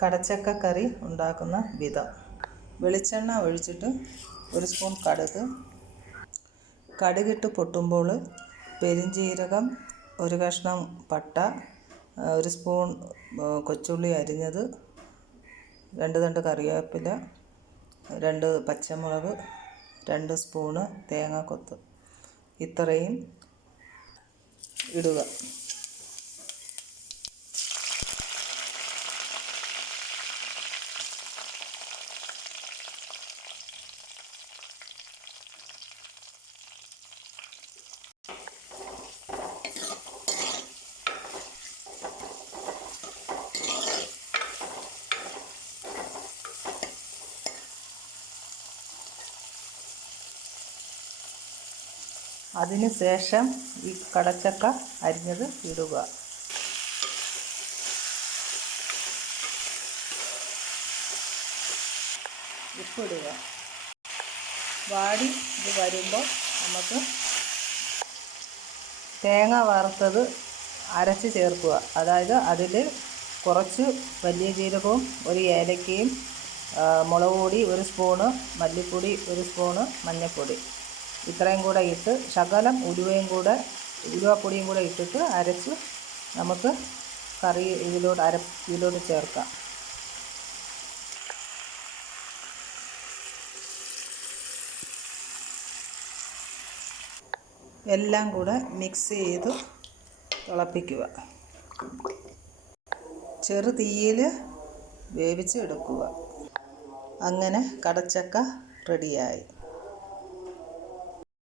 കടച്ചക്ക കറി ഉണ്ടാക്കുന്ന വിധം. വെളിച്ചെണ്ണ ഒഴിച്ചിട്ട് 1 സ്പൂൺ കടുകിട്ട് പൊട്ടുമ്പോൾ പെരിഞ്ജീരകം, 1 കഷ്ണം പട്ട, 1 സ്പൂൺ കൊച്ചുള്ളി അരിഞ്ഞത്, 2 തണ്ട് കറിവേപ്പില, 2 പച്ചമുളക്, 2 സ്പൂണ് തേങ്ങാക്കൊത്ത്, ഇത്രയും ഇടുക. അതിന് ശേഷം ഈ കടച്ചക്ക അരിഞ്ഞത് ഇടുക. ഉപ്പിടുക. വാടി ഇത് വരുമ്പോൾ നമുക്ക് തേങ്ങ വറുത്തത് അരച്ച് ചേർക്കുക. അതായത് അതിൽ കുറച്ച് വലിയ ജീരകവും 1 ഏലക്കയും, മുളക് പൊടി 1 സ്പൂണ്, മല്ലിപ്പൊടി 1 സ്പൂണ്, മഞ്ഞൾപ്പൊടി ഇത്രയും കൂടെ ഇട്ട് ശകലം ഉലുവപ്പൊടിയും കൂടെ ഇട്ടിട്ട് അരച്ച് നമുക്ക് കറി ഇതിലോട്ട് ചേർക്കാം. എല്ലാം കൂടെ മിക്സ് ചെയ്ത് തിളപ്പിക്കുക. ചെറു തീയിൽ വേവിച്ച് എടുക്കുക. അങ്ങനെ കടച്ചക്ക റെഡിയായി.